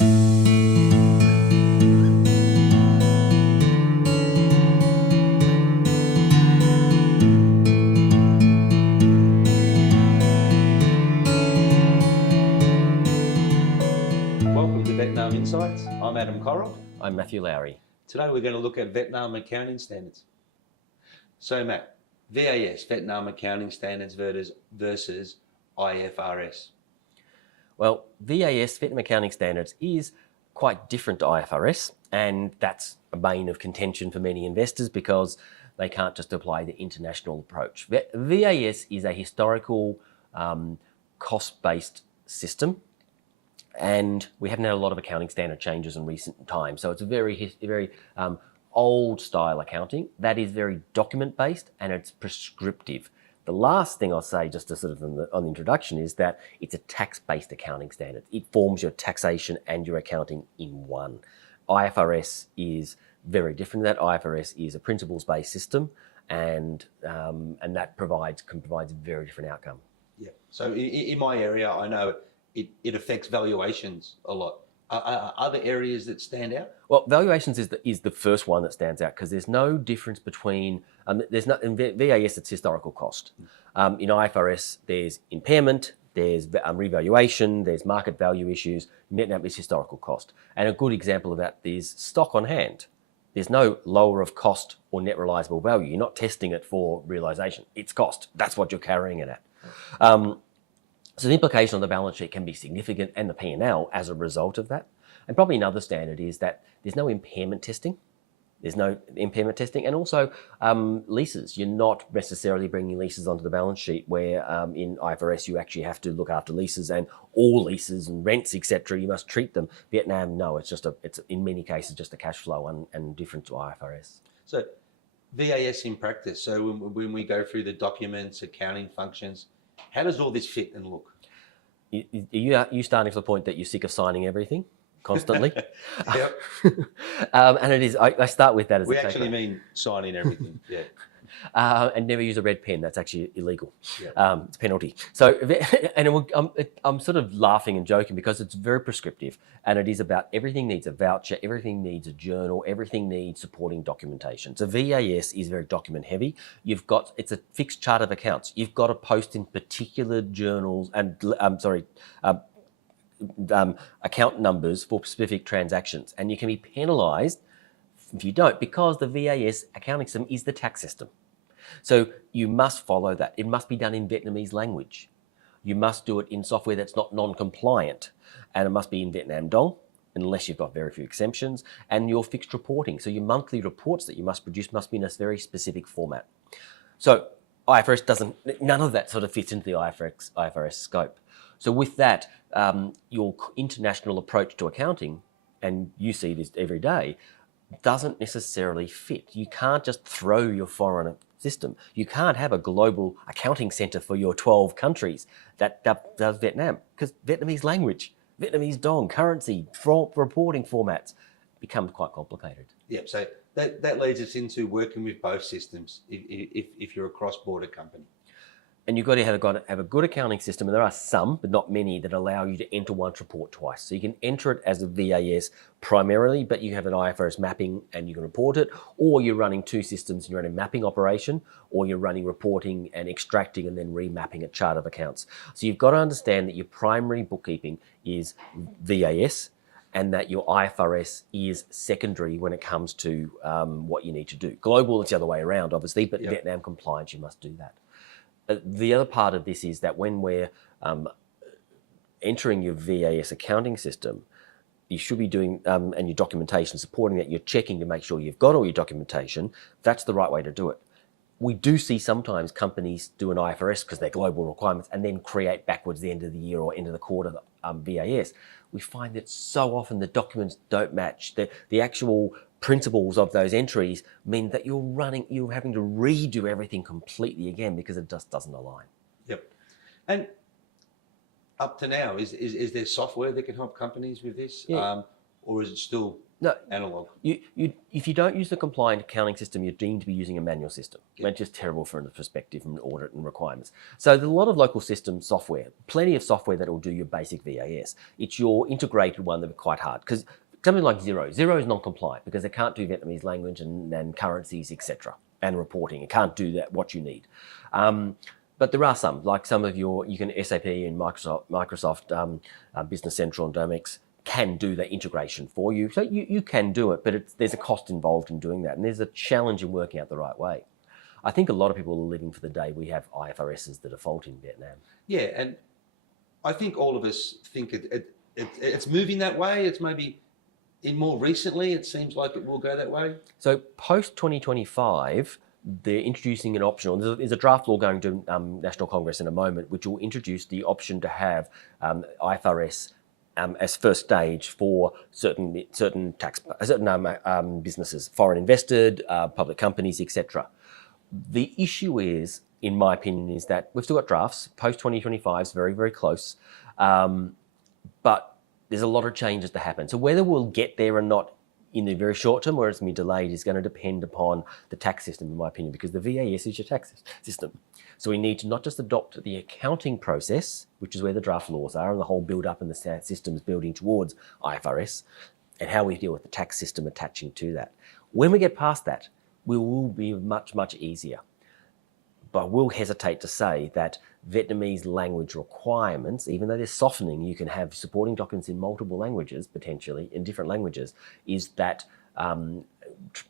Welcome to Vietnam Insights. I'm Adam Correll. I'm Matthew Lowry. Today we're going to look at Vietnam accounting standards. So Matt, VAS, Vietnam Accounting Standards versus IFRS. Well, VAS, Vietnam Accounting Standards, is quite different to IFRS, and that's a bane of contention for many investors because they can't just apply the international approach. VAS is a historical cost-based system, and we haven't had a lot of accounting standard changes in recent times. So it's a very old style accounting that is very document based and it's prescriptive. The last thing I'll say, just to sort of on the introduction, is that it's a tax-based accounting standard. It forms your taxation and your accounting in one. IFRS is very different. That IFRS is a principles-based system, and that provides a very different outcome. Yeah. So in my area, I know it affects valuations a lot. Are other areas that stand out? Well, valuations is the first one that stands out because there's no difference between, in VAS it's historical cost. In IFRS there's impairment, there's revaluation, there's market value issues, net is historical cost. And a good example of that is stock on hand. There's no lower of cost or net realisable value. You're not testing it for realisation. It's cost. That's what you're carrying it at. So the implication on the balance sheet can be significant and the P&L as a result of that. And probably another standard is that there's no impairment testing. There's no impairment testing. And also leases. You're not necessarily bringing leases onto the balance sheet where in IFRS you actually have to look after leases and all leases and rents, etc. You must treat them. Vietnam, no, it's in many cases just a cash flow and different to IFRS. So VAS in practice. So when we go through the documents, accounting functions, how does all this fit and look? Are you starting from the point that you're sick of signing everything constantly? Yep. And it is. I start with that as we actually mean signing everything. Yeah. And never use a red pen. That's actually illegal. Yep. It's a penalty. So, and I'm sort of laughing and joking because it's very prescriptive, and it is about everything needs a voucher, everything needs a journal, everything needs supporting documentation. So VAS is very document heavy. It's a fixed chart of accounts. You've got to post in particular journals and account numbers for specific transactions, and you can be penalised if you don't, because the VAS accounting system is the tax system. So you must follow that. It must be done in Vietnamese language. You must do it in software that's not non-compliant, and it must be in Vietnam Dong, unless you've got very few exemptions, and your fixed reporting. So your monthly reports that you must produce must be in a very specific format. So IFRS none of that sort of fits into the IFRS scope. So with that, your international approach to accounting, and you see this every day, doesn't necessarily fit. You can't just throw your foreign system. You can't have a global accounting centre for your 12 countries that does Vietnam, because Vietnamese language, Vietnamese dong, currency, reporting formats becomes quite complicated. Yep. So that leads us into working with both systems if you're a cross-border company. And you've got to have a good accounting system, and there are some, but not many, that allow you to enter one report twice. So you can enter it as a VAS primarily, but you have an IFRS mapping and you can report it, or you're running two systems and you're running a mapping operation, or you're running reporting and extracting and then remapping a chart of accounts. So you've got to understand that your primary bookkeeping is VAS, and that your IFRS is secondary when it comes to what you need to do. Global, it's the other way around, obviously, but yep. Vietnam compliance, you must do that. The other part of this is that when we're entering your VAS accounting system, you should be doing, and your documentation supporting that, you're checking to make sure you've got all your documentation. That's the right way to do it. We do see sometimes companies do an IFRS because they're global requirements and then create backwards the end of the year or end of the quarter VAS. We find that so often the documents don't match. The actual principles of those entries mean that you're having to redo everything completely again because it just doesn't align. Yep. And up to now, is there software that can help companies with this? Yeah. Or is it still No, analog. If you don't use the compliant accounting system, you're deemed to be using a manual system. Yeah. It's just terrible from the perspective and audit and requirements. So there's a lot of local system software, plenty of software that will do your basic VAS. It's your integrated one that are quite hard because something like Xero is non-compliant because it can't do Vietnamese language and currencies, etc., and reporting. It can't do that what you need. But there are some, like some of you can SAP and Microsoft Business Central and Dynamics can do that integration for you. So you can do it, but there's a cost involved in doing that. And there's a challenge in working out the right way. I think a lot of people are living for the day we have IFRS as the default in Vietnam. Yeah, and I think all of us think it's moving that way. It's maybe more recently, it seems like it will go that way. So post 2025, they're introducing an optional. There's a draft law going to National Congress in a moment, which will introduce the option to have IFRS as first stage for certain businesses, foreign invested, public companies, etc. The issue is, in my opinion, is that we've still got drafts. Post 2025 is very, very close, but there's a lot of changes to happen. So whether we'll get there or not in the very short term, or it's going to be delayed, is going to depend upon the tax system, in my opinion, because the VAS is your tax system. So we need to not just adopt the accounting process, which is where the draft laws are, and the whole build up and the systems building towards IFRS, and how we deal with the tax system attaching to that. When we get past that, we will be much, much easier. But I will hesitate to say that Vietnamese language requirements, even though they're softening, you can have supporting documents in multiple languages, potentially, in different languages, is that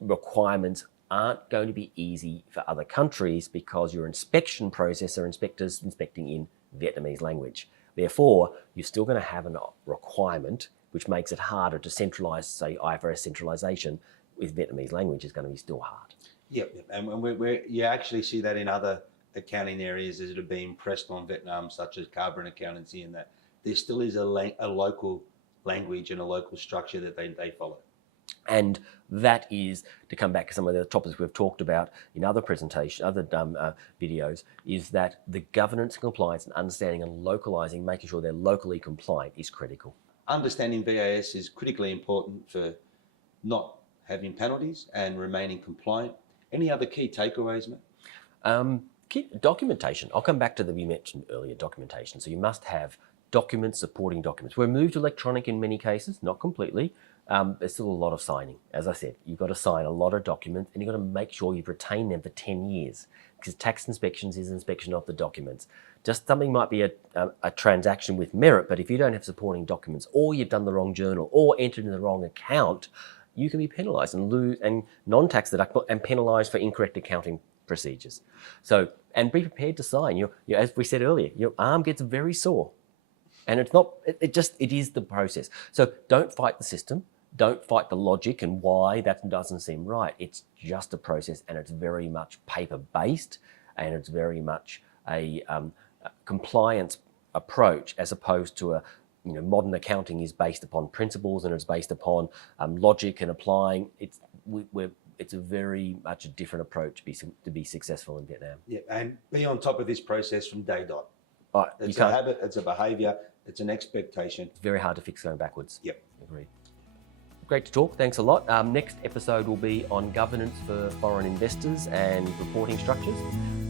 requirements aren't going to be easy for other countries because your inspection process are inspectors inspecting in Vietnamese language. Therefore, you're still going to have a requirement which makes it harder to centralise, say, IFRS centralisation with Vietnamese language is going to be still hard. Yep. And you actually see that in other accounting areas that are being pressed on Vietnam, such as carbon accountancy, and that there still is a local language and a local structure that they follow. And that is, to come back to some of the topics we've talked about in other presentations, other videos, is that the governance, compliance and understanding and localising, making sure they're locally compliant is critical. Understanding VAS is critically important for not having penalties and remaining compliant. Any other key takeaways, mate? Documentation. I'll come back to we mentioned earlier, documentation. So you must have documents, supporting documents. We're moved electronic in many cases, not completely. There's still a lot of signing. As I said, you've got to sign a lot of documents and you've got to make sure you've retained them for 10 years because tax inspections is inspection of the documents. Just something might be a transaction with merit, but if you don't have supporting documents or you've done the wrong journal or entered in the wrong account, you can be penalised and lose and non-tax deductible and penalised for incorrect accounting procedures. So, and be prepared to sign. As we said earlier, your arm gets very sore. And it's not, it is the process. So don't fight the system. Don't fight the logic and why that doesn't seem right. It's just a process and it's very much paper-based and it's very much a compliance approach as opposed to a, modern accounting is based upon principles and it's based upon logic and applying. It's a very much a different approach to be successful in Vietnam. Yeah, and be on top of this process from day dot. It's a habit, it's a behaviour, it's an expectation. It's very hard to fix going backwards. Yep. Agreed. Great to talk. Thanks a lot. Next episode will be on governance for foreign investors and reporting structures.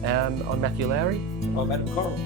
I'm Matthew Lowry. I'm Adam Coral.